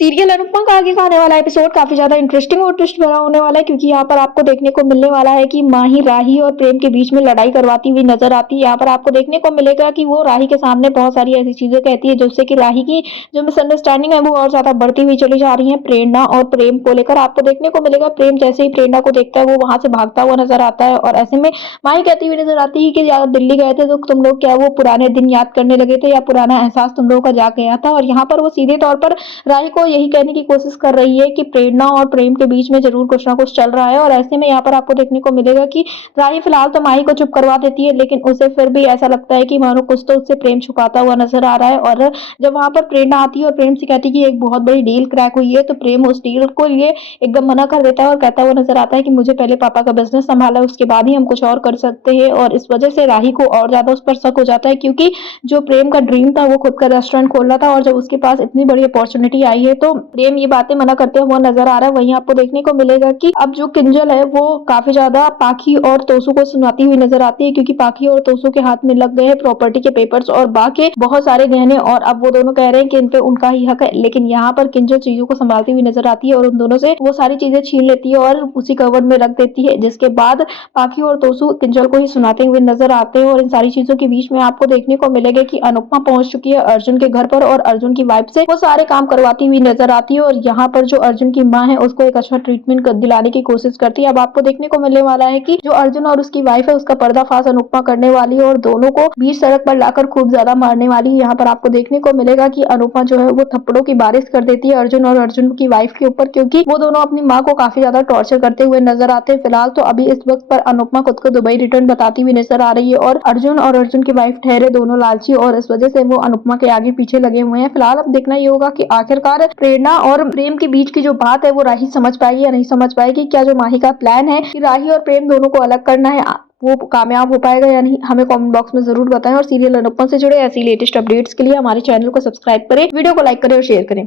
Serial Anupama का आगे का आने वाला एपिसोड काफी ज्यादा इंटरेस्टिंग और ट्विस्ट भरा होने वाला है, क्योंकि यहाँ पर आपको देखने को मिलने वाला है कि माही राही और प्रेम के बीच में लड़ाई करवाती हुई नजर आती है। यहाँ पर आपको देखने को मिलेगा कि वो राही के सामने बहुत सारी ऐसी चीजें कहती है जिससे कि राही की जो मिसअंडरस्टैंडिंग है वो और ज्यादा बढ़ती हुई चली जा रही है प्रेरणा और प्रेम को लेकर। आपको देखने को मिलेगा प्रेम जैसे ही प्रेरणा को देखता है वो वहां से भागता हुआ नजर आता है, और ऐसे में माही कहती हुई नजर आती है कि यार दिल्ली गए थे तो तुम लोग क्या वो पुराने दिन याद करने लगे थे या पुराना एहसास तुम लोगों का जाग गया था। और यहाँ पर वो सीधे तौर पर राही को यही कहने की कोशिश कर रही है कि प्रेरणा और प्रेम के बीच में जरूर कुछ ना कुछ चल रहा है। और ऐसे में यहाँ पर आपको देखने को मिलेगा कि राही फिलहाल तो माही को चुप करवा देती है, लेकिन उसे फिर भी ऐसा लगता है कि मानो कुछ तो उससे प्रेम छुपाता हुआ नजर आ रहा है। और जब वहां पर प्रेरणा आती है और प्रेम से कहती है कि एक बहुत बड़ी डील क्रैक हुई है, तो प्रेम उस डील को लिए एकदम मना कर देता है और कहता हुआ नजर आता है कि मुझे पहले पापा का बिजनेस संभाला, उसके बाद ही हम कुछ और कर सकते हैं। और इस वजह से राही को और ज्यादा उस पर शक हो जाता है, क्योंकि जो प्रेम का ड्रीम था वो खुद का रेस्टोरेंट खोलना था, और जब उसके पास इतनी बड़ी अपॉर्चुनिटी आई है तो प्रेम ये बातें मना करते हुए नजर आ रहा है। वहीं आपको देखने को मिलेगा कि अब जो किंजल है वो काफी ज्यादा पाखी और तोसू को सुनाती हुई नजर आती है, क्योंकि पाखी और तोसू के हाथ में लग गए हैं प्रॉपर्टी के पेपर्स और बाकी बहुत सारे गहने, और अब वो दोनों कह रहे हैं कि इन पे उनका ही हक है। लेकिन यहाँ पर किंजल चीजों को संभालती हुई नजर आती है और उन दोनों से वो सारी चीजें छीन लेती है और उसी कवर में रख देती है, जिसके बाद पाखी और तोसू किंजल को ही सुनाते हुए नजर आते हैं। और इन सारी चीजों के बीच में आपको देखने को मिलेगा कि अनुपमा पहुंच चुकी है अर्जुन के घर पर, और अर्जुन की वाइफ से वो सारे काम करवाती हुई नजर आती है। और यहाँ पर जो अर्जुन की माँ है उसको एक अच्छा ट्रीटमेंट दिलाने की कोशिश करती है। अब आपको देखने को मिलने वाला है कि जो अर्जुन और उसकी वाइफ है उसका पर्दाफाश अनुपमा करने वाली है और दोनों को बीच सड़क पर लाकर खूब ज्यादा मारने वाली है। यहाँ पर आपको देखने को मिलेगा कि अनुपमा जो है वो थप्पड़ों की बारिश कर देती है अर्जुन और अर्जुन की वाइफ के ऊपर, क्योंकि वो दोनों अपनी माँ को काफी ज्यादा टॉर्चर करते हुए नजर आते हैं। फिलहाल तो अभी इस वक्त पर अनुपमा खुद को दुबई रिटर्न बताती हुई नजर आ रही है, और अर्जुन की वाइफ ठहरे दोनों लालची, और इस वजह से वो अनुपमा के आगे पीछे लगे हुए हैं। फिलहाल अब देखना ये होगा कि आखिरकार प्रेरणा और प्रेम के बीच की जो बात है वो राही समझ पाएगी या नहीं समझ पाएगी। क्या जो माही का प्लान है कि राही और प्रेम दोनों को अलग करना है वो कामयाब हो पाएगा या नहीं, हमें कमेंट बॉक्स में जरूर बताएं। और सीरियल अनुपमा से जुड़े ऐसी लेटेस्ट अपडेट्स के लिए हमारे चैनल को सब्सक्राइब करें, वीडियो को लाइक करें और शेयर करें।